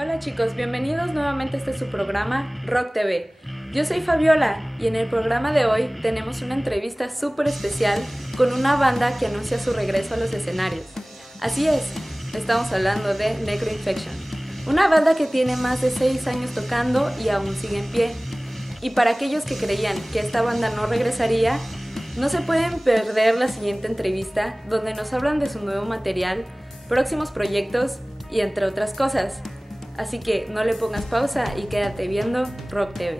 Hola chicos, bienvenidos nuevamente a su programa Rock TV. Yo soy Fabiola y en el programa de hoy tenemos una entrevista súper especial con una banda que anuncia su regreso a los escenarios. Así es, estamos hablando de Necroinfection, una banda que tiene más de 6 años tocando y aún sigue en pie. Y para aquellos que creían que esta banda no regresaría, no se pueden perder la siguiente entrevista donde nos hablan de su nuevo material, próximos proyectos y entre otras cosas. Así que no le pongas pausa y quédate viendo Rock TV.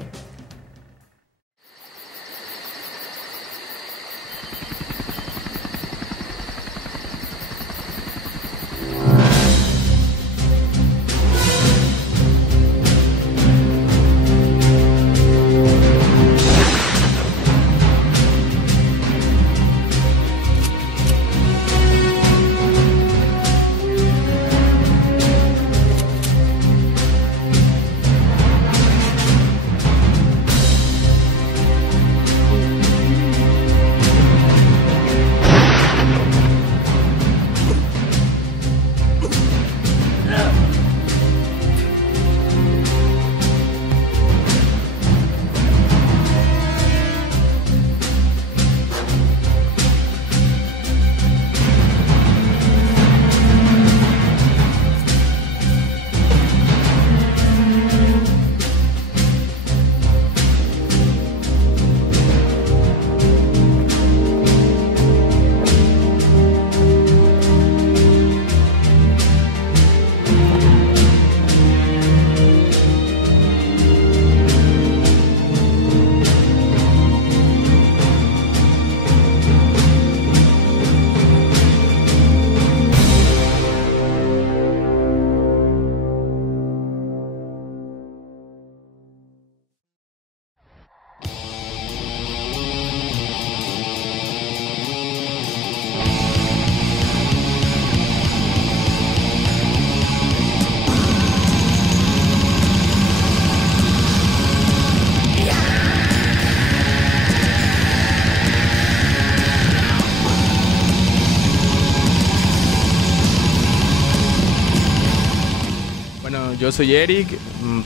Yo soy Eric,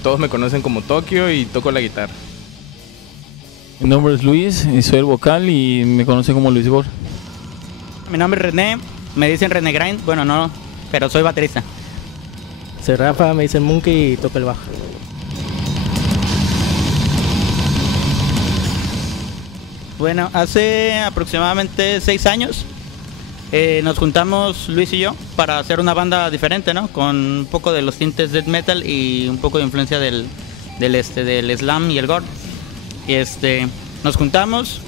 todos me conocen como Tokio y toco la guitarra. Mi nombre es Luis y soy el vocal y me conocen como Luis Gor. Mi nombre es René, me dicen René Grind, bueno no, pero soy baterista. Soy Rafa, me dicen Monkey y toco el bajo. Bueno, hace aproximadamente 6 añs nos juntamos Luis y yo para hacer una banda diferente, ¿no? Con un poco de los tintes death metal y un poco de influencia del slam y el gore. Y nos juntamos,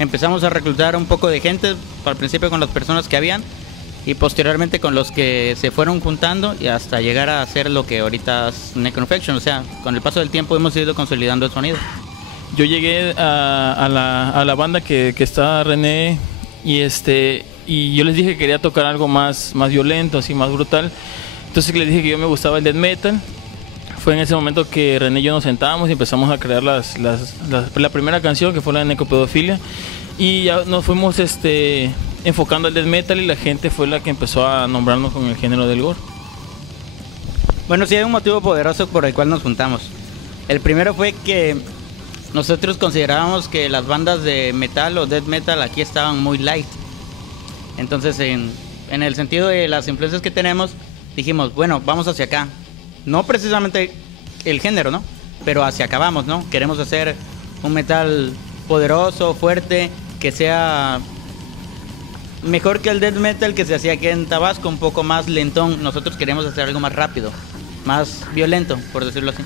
empezamos a reclutar un poco de gente, al principio con las personas que habían y posteriormente con los que se fueron juntando y hasta llegar a hacer lo que ahorita es Necroinfection. O sea, con el paso del tiempo hemos ido consolidando el sonido. Yo llegué a la banda que está René y yo les dije que quería tocar algo más violento, así más brutal. Entonces les dije que yo me gustaba el death metal. Fue en ese momento que René y yo nos sentábamos y empezamos a crear la primera canción, que fue la de Necropedofilia. Y ya nos fuimos enfocando al death metal y la gente fue la que empezó a nombrarnos con el género del gore. Bueno, sí hay un motivo poderoso por el cual nos juntamos. El primero fue que nosotros considerábamos que las bandas de metal o death metal aquí estaban muy light. Entonces, en el sentido de las influencias que tenemos, dijimos, bueno, vamos hacia acá. No precisamente el género, ¿no? Pero hacia acá vamos, ¿no? Queremos hacer un metal poderoso, fuerte, que sea mejor que el death metal que se hacía aquí en Tabasco, un poco más lentón. Nosotros queremos hacer algo más rápido, más violento, por decirlo así.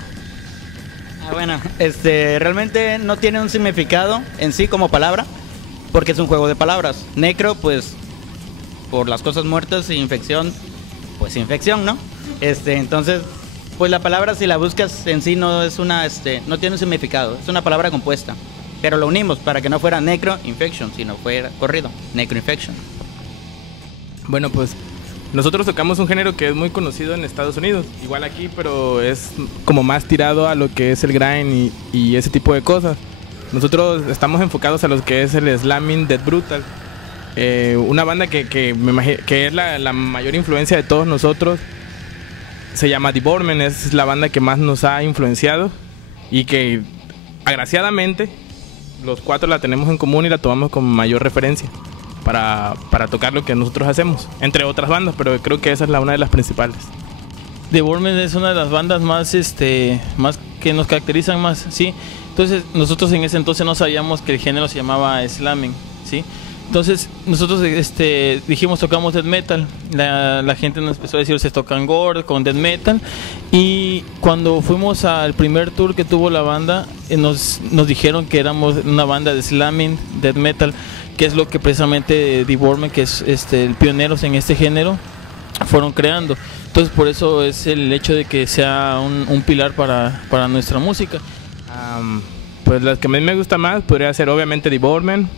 Bueno, realmente no tiene un significado en sí como palabra, porque es un juego de palabras. Necro, pues, por las cosas muertas, y infección, pues infección, ¿no? Entonces, pues la palabra, si la buscas en sí, no es no tiene un significado, es una palabra compuesta. Pero lo unimos para que no fuera Necroinfection, sino fuera corrido, Necroinfection. Bueno, pues nosotros tocamos un género que es muy conocido en Estados Unidos, igual aquí, pero es como más tirado a lo que es el grind y ese tipo de cosas. Nosotros estamos enfocados a lo que es el slamming death brutal. Una banda que me imagino que es la mayor influencia de todos nosotros. se llama Devormen, es la banda que más nos ha influenciado y que agraciadamente los 4 la tenemos en común y la tomamos como mayor referencia para tocar lo que nosotros hacemos, entre otras bandas, pero creo que esa es una de las principales. Devormen es una de las bandas más más que nos caracterizan más, ¿sí? Entonces nosotros en ese entonces no sabíamos que el género se llamaba slamming, ¿sí? Entonces nosotros dijimos tocamos death metal, la gente nos empezó a decir se tocan gore con death metal, y cuando fuimos al primer tour que tuvo la banda nos dijeron que éramos una banda de slamming death metal, que es lo que precisamente Devormen, que es pioneros en este género, fueron creando. Entonces por eso es el hecho de que sea un pilar para nuestra música. Pues las que a mí me gusta más podría ser obviamente Devormen.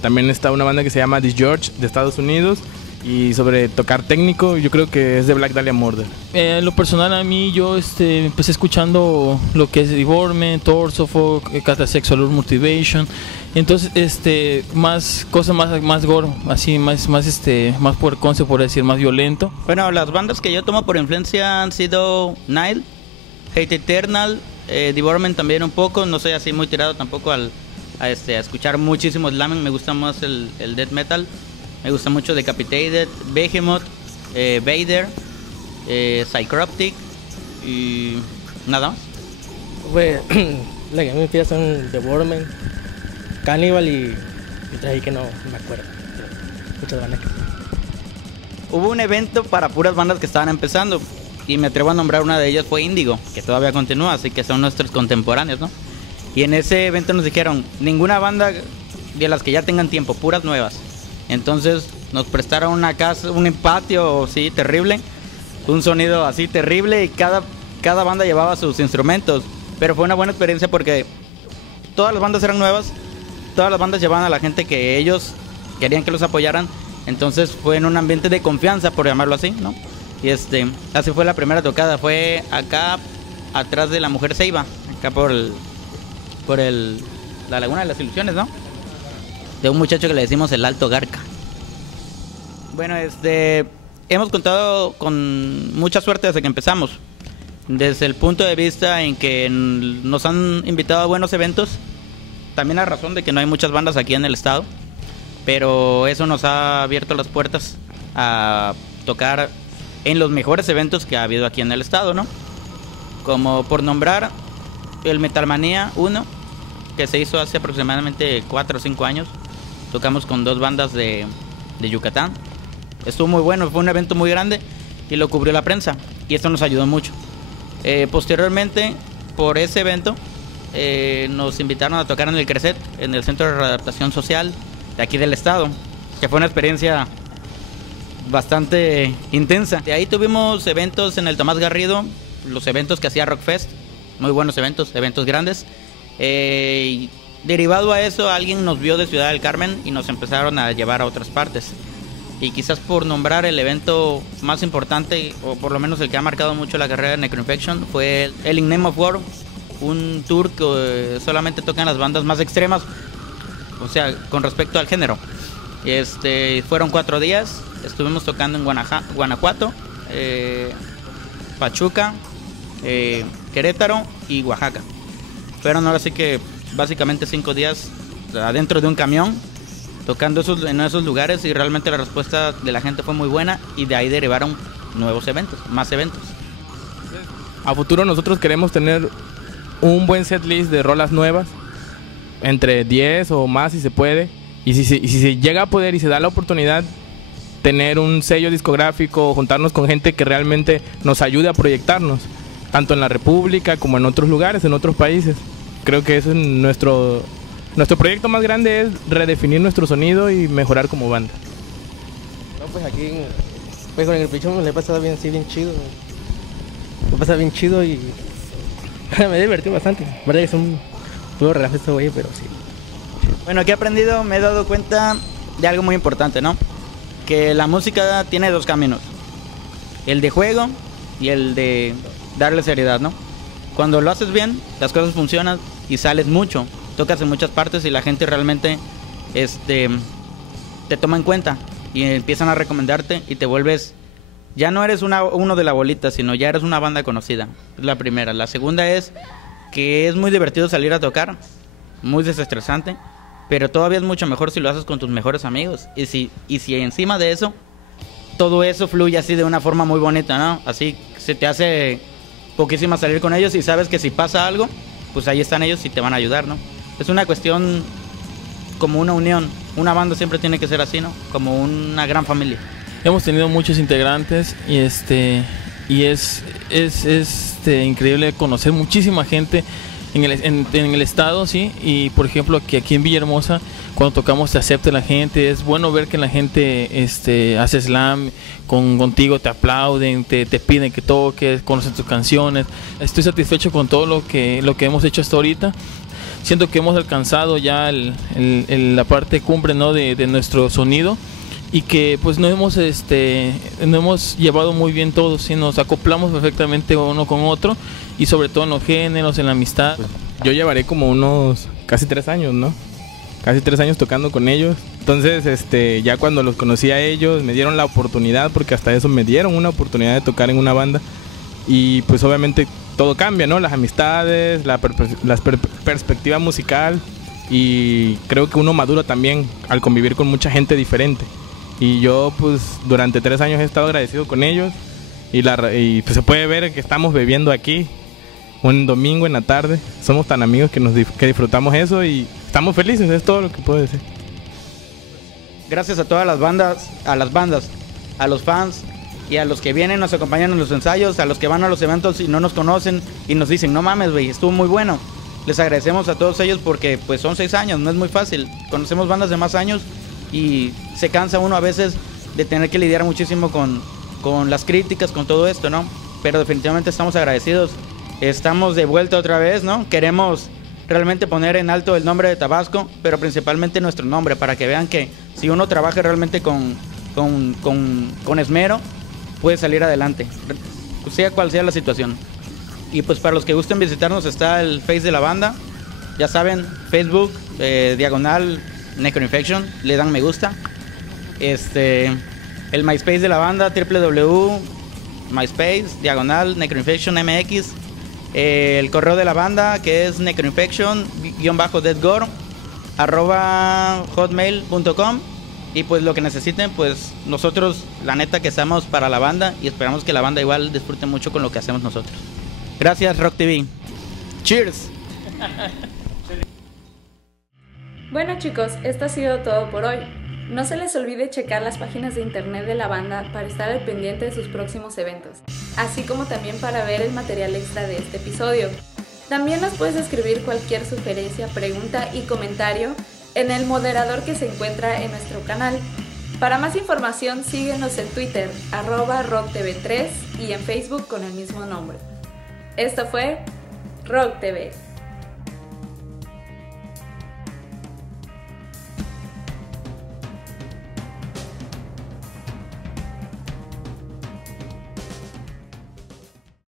También está una banda que se llama Disgorge de Estados Unidos, y sobre tocar técnico yo creo que es de Black Dahlia Murder. En lo personal a mí yo empecé escuchando lo que es Devormen, Torsofog, Catasexual Motivation, entonces más cosas más gore, así más puercón, se podría decir, más violento. Bueno, las bandas que yo tomo por influencia han sido Nile, Hate Eternal, Devormen también un poco, no soy así muy tirado tampoco a escuchar muchísimo slamming, me gusta más el death metal, me gusta mucho Decapitated, Behemoth, Vader, Psychroptic y nada más. Pues la que me inspira son Devormen, Cannibal y otras ahí que no me acuerdo. Muchas bandas que... Hubo un evento para puras bandas que estaban empezando y me atrevo a nombrar una de ellas, fue Índigo, que todavía continúa, así que son nuestros contemporáneos, ¿no? Y en ese evento nos dijeron, ninguna banda de las que ya tengan tiempo, puras nuevas. Entonces nos prestaron una casa, un patio así terrible, un sonido así terrible, y cada banda llevaba sus instrumentos. Pero fue una buena experiencia porque todas las bandas eran nuevas, todas las bandas llevaban a la gente que ellos querían que los apoyaran. Entonces fue en un ambiente de confianza, por llamarlo así, ¿no? Y así fue la primera tocada, fue acá atrás de la Mujer Ceiba, acá por la Laguna de las Ilusiones, ¿no? De un muchacho que le decimos el Alto Garca. Bueno, hemos contado con mucha suerte desde que empezamos. Desde el punto de vista en que nos han invitado a buenos eventos, también a razón de que no hay muchas bandas aquí en el estado, pero eso nos ha abierto las puertas a tocar en los mejores eventos que ha habido aquí en el estado, ¿no? Como por nombrar el Metalmanía 1, que se hizo hace aproximadamente 4 o 5 años. Tocamos con 2 bandas de Yucatán. Estuvo muy bueno, fue un evento muy grande y lo cubrió la prensa, y esto nos ayudó mucho. Posteriormente, por ese evento, nos invitaron a tocar en el CRECET, en el Centro de Readaptación Social de aquí del estado, que fue una experiencia bastante intensa. De ahí tuvimos eventos en el Tomás Garrido, los eventos que hacía Rockfest, muy buenos eventos grandes. Y derivado a eso, alguien nos vio de Ciudad del Carmen y nos empezaron a llevar a otras partes. Y quizás por nombrar el evento más importante, o por lo menos el que ha marcado mucho la carrera de Necroinfection, fue el In Name of War, un tour que solamente tocan las bandas más extremas, o sea, con respecto al género. Fueron 4 días, estuvimos tocando en Guanajuato, Pachuca, Querétaro y Oaxaca. Fueron ahora sí que básicamente 5 días adentro de un camión, tocando en esos lugares, y realmente la respuesta de la gente fue muy buena, y de ahí derivaron nuevos eventos, más eventos. A futuro nosotros queremos tener un buen setlist de rolas nuevas, entre 10 o más si se puede, y si se llega a poder y se da la oportunidad, tener un sello discográfico, juntarnos con gente que realmente nos ayude a proyectarnos, tanto en la República como en otros lugares, en otros países. Creo que eso es nuestro proyecto más grande, es redefinir nuestro sonido y mejorar como banda. No, pues aquí pues con el pichón le pasa bien, sí, bien chido. Me pasa bien chido y me divertí bastante. Verdad que es un juego relajo este güey, pero sí. Bueno, aquí he aprendido, me he dado cuenta de algo muy importante, ¿no? Que la música tiene 2 caminos: el de juego y el de darle seriedad, ¿no? Cuando lo haces bien, las cosas funcionan y sales mucho, tocas en muchas partes y la gente realmente te toma en cuenta y empiezan a recomendarte y te vuelves ya no eres uno de la bolita, sino ya eres una banda conocida. Es la primera. La segunda es que es muy divertido salir a tocar, muy desestresante, pero todavía es mucho mejor si lo haces con tus mejores amigos. Y si encima de eso, todo eso fluye así de una forma muy bonita, ¿no? Así se te hace poquísima salir con ellos y sabes que si pasa algo, pues ahí están ellos y te van a ayudar, ¿no? Es una cuestión como una unión. Una banda siempre tiene que ser así, ¿no? Como una gran familia. Hemos tenido muchos integrantes y es increíble conocer muchísima gente en el estado, sí. Y por ejemplo que aquí en Villahermosa, cuando tocamos te acepta la gente. Es bueno ver que la gente hace slam contigo, te aplauden, te piden que toques, conocen tus canciones. Estoy satisfecho con todo lo que hemos hecho hasta ahorita. Siento que hemos alcanzado ya la parte cumbre, ¿no? de nuestro sonido, y que pues nos hemos llevado muy bien todos, ¿sí? Nos acoplamos perfectamente uno con otro, y sobre todo en los géneros, en la amistad. Yo llevaré como unos casi 3 años, ¿no? Casi 3 años tocando con ellos. Entonces, ya cuando los conocí a ellos, me dieron la oportunidad, porque hasta eso me dieron una oportunidad de tocar en una banda. Y pues obviamente todo cambia, ¿no? Las amistades, la perspectiva musical, y creo que uno madura también al convivir con mucha gente diferente. Y yo pues durante 3 años he estado agradecido con ellos, y pues se puede ver que estamos bebiendo aquí un domingo en la tarde. Somos tan amigos que disfrutamos eso y estamos felices, es todo lo que puedo decir. Gracias a todas las bandas, a los fans y a los que vienen, nos acompañan en los ensayos, a los que van a los eventos y no nos conocen y nos dicen, no mames, güey, estuvo muy bueno. Les agradecemos a todos ellos porque pues son 6 años, no es muy fácil. Conocemos bandas de más años y se cansa uno a veces de tener que lidiar muchísimo con las críticas, con todo esto, ¿no? Pero definitivamente estamos agradecidos. Estamos de vuelta otra vez, ¿no? Queremos realmente poner en alto el nombre de Tabasco, pero principalmente nuestro nombre, para que vean que si uno trabaja realmente con esmero, puede salir adelante, sea cual sea la situación. Y pues para los que gusten visitarnos, está el Face de la banda, ya saben, Facebook, diagonal Necroinfection, le dan me gusta. El MySpace de la banda, www.myspace, diagonal Necroinfection MX. El correo de la banda, que es necroinfection_deadgore @hotmail.com. Y pues lo que necesiten, pues nosotros la neta que estamos para la banda, y esperamos que la banda igual disfrute mucho con lo que hacemos nosotros. Gracias, Rock TV. Cheers. Bueno chicos, esto ha sido todo por hoy. No se les olvide checar las páginas de internet de la banda para estar al pendiente de sus próximos eventos, así como también para ver el material extra de este episodio. También nos puedes escribir cualquier sugerencia, pregunta y comentario en el moderador que se encuentra en nuestro canal. Para más información síguenos en Twitter @rocktv3 y en Facebook con el mismo nombre. Esto fue Rock TV.